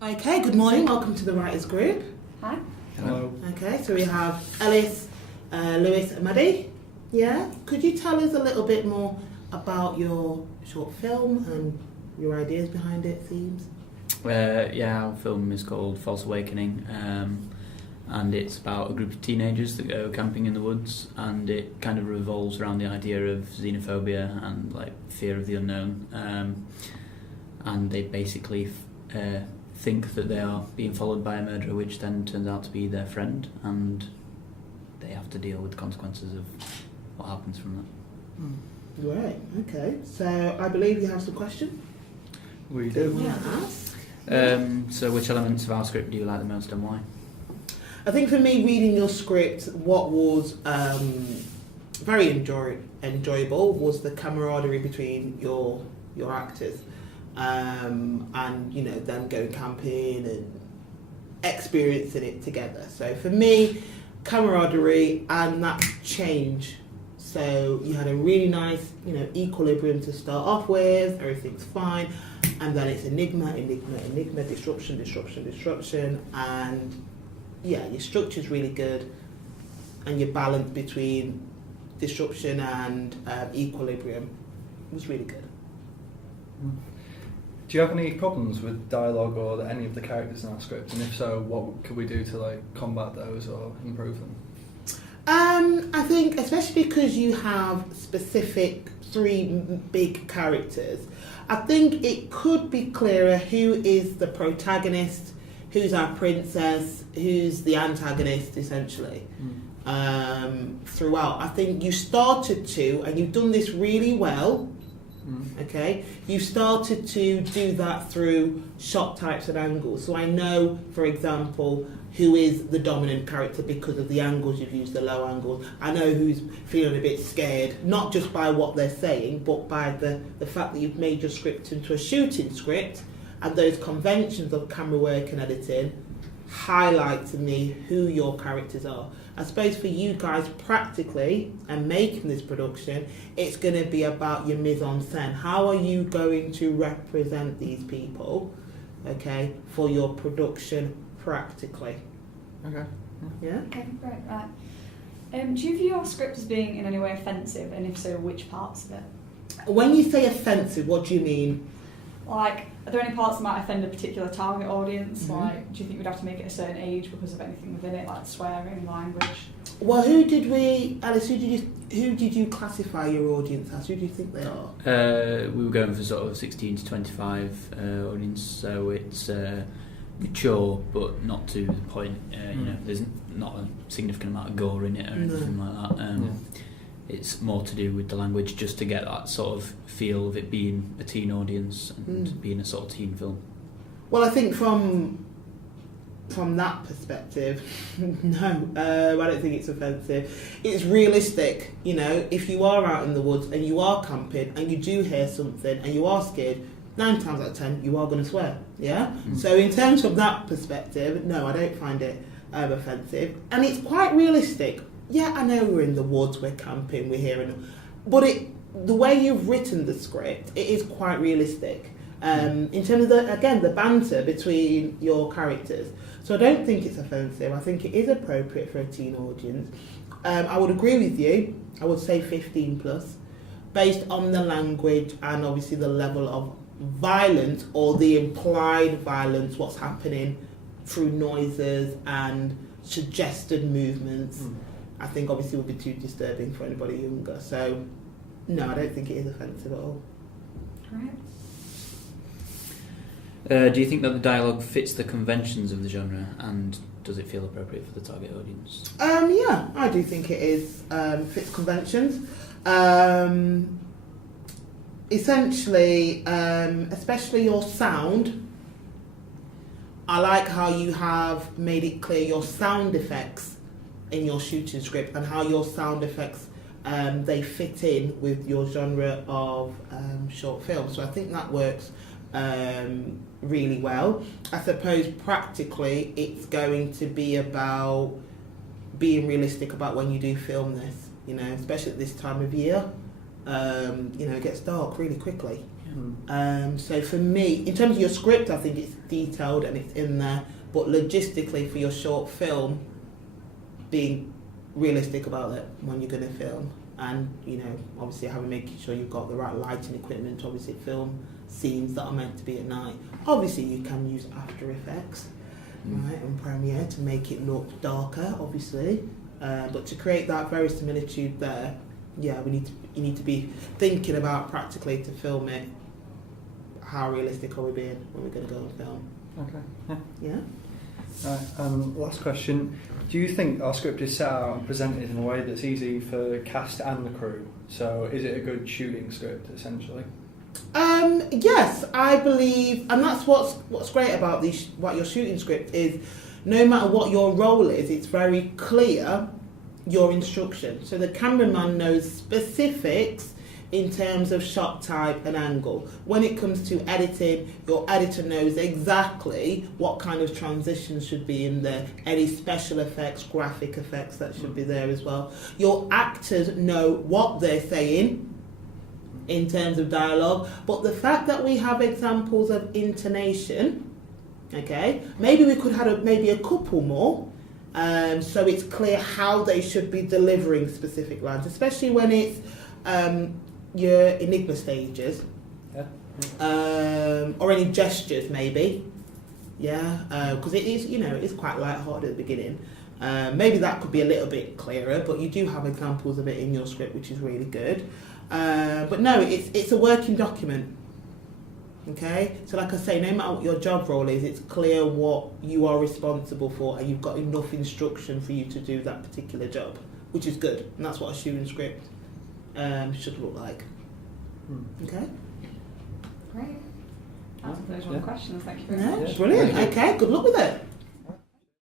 Okay, good morning. Welcome to the Writers Group. Hi. Hello. Okay, so we have Ellis, Lewis and Maddie. Yeah, could you tell us a little bit more about your short film and your ideas behind it, themes? Our film is called False Awakening, and it's about a group of teenagers that go camping in the woods, and it kind of revolves around the idea of xenophobia and like fear of the unknown, and they basically think that they are being followed by a murderer, which then turns out to be their friend, and they have to deal with the consequences of what happens from that. Right, okay. So I believe you have some questions. We do. Yeah, ask. So which elements of our script do you like the most and why? I think for me, reading your script, what was very enjoyable was the camaraderie between your actors, and you know, them going camping and experiencing it together. So for me, camaraderie and that change. So you had a really nice, you know, equilibrium to start off with. Everything's fine, and then it's enigma, disruption, and yeah, your structure's really good, and your balance between disruption and equilibrium was really good. Do you have any problems with dialogue or any of the characters in our script? And if so, what could we do to like combat those or improve them? I think especially because you have specific three big characters, I think it could be clearer who is the protagonist, who's our princess, who's the antagonist, essentially. Throughout, I think you started to, and you've done this really well. Okay, you started to do that through shot types and angles. So I know, for example, who is the dominant character because of the angles you've used, the low angles. I know who's feeling a bit scared, not just by what they're saying, but by the fact that you've made your script into a shooting script, and those conventions of camera work and editing highlight to me who your characters are. I suppose for you guys practically and making this production, it's going to be about your mise en scène. How are you going to represent these people, okay, for your production practically? Okay. Yeah? Okay, great, right. Do you view your script as being in any way offensive, and if so, which parts of it? When you say offensive, what do you mean? Like, are there any parts that might offend a particular target audience? Like, do you think we'd have to make it a certain age because of anything within it, like swearing, language? Well, Alice, who did you classify your audience as? Who do you think they are? We were going for sort of 16 to 25 audience, so it's mature but not to the point. You know, there's not a significant amount of gore in it or anything like that. It's more to do with the language, just to get that sort of feel of it being a teen audience and being a sort of teen film. Well, I think from that perspective, no, I don't think it's offensive. It's realistic, you know. If you are out in the woods and you are camping and you do hear something and you are scared, 9 times out of 10 you are going to swear. Yeah. So in terms of that perspective, no, I don't find it offensive, and it's quite realistic. Yeah, I know we're in the woods, we're camping, we're hearing, but the way you've written the script, it is quite realistic. In terms of the banter between your characters. So I don't think it's offensive. I think it is appropriate for a teen audience. I would agree with you. I would say 15 plus, based on the language and obviously the level of violence or the implied violence, what's happening through noises and suggested movements. I think obviously would be too disturbing for anybody younger. So no, I don't think it is offensive at all. Right. Do you think that the dialogue fits the conventions of the genre, and does it feel appropriate for the target audience? Yeah, I do think it is fits conventions. Essentially, especially your sound. I like how you have made it clear your sound effects in your shooting script and how your sound effects they fit in with your genre of short film. So I think that works really well. I suppose practically it's going to be about being realistic about when you do film this, you know, especially at this time of year. You know, it gets dark really quickly. So for me, in terms of your script, I think it's detailed and it's in there, but logistically for your short film, being realistic about it when you're going to film, and obviously making sure you've got the right lighting equipment to obviously film scenes that are meant to be at night. Obviously you can use After Effects, right, and Premiere to make it look darker, obviously, but to create that verisimilitude there, you need to be thinking about practically to film it. How realistic are we being when we're going to go and film? Okay. Yeah. Right. Last question. Do you think our script is set out and presented in a way that's easy for the cast and the crew? So is it a good shooting script, essentially? Yes, I believe, and that's what's great about what your shooting script is. No matter what your role is, it's very clear your instruction. So the cameraman knows specifics in terms of shot type and angle. When it comes to editing, your editor knows exactly what kind of transitions should be in there, any special effects, graphic effects that should be there as well. Your actors know what they're saying in terms of dialogue, but the fact that we have examples of intonation, okay, maybe we could have maybe a couple more, so it's clear how they should be delivering specific lines, especially when it's your enigma stages, or any gestures maybe, because it is, it is quite light-hearted at the beginning. Maybe that could be a little bit clearer, but you do have examples of it in your script, which is really good. But no, it's a working document. Okay, so like I say, no matter what your job role is, it's clear what you are responsible for, and you've got enough instruction for you to do that particular job, which is good, and that's what a shooting script should look like. Okay. Great. That's those were the questions. Thank you very much. Brilliant. Okay, good luck with it.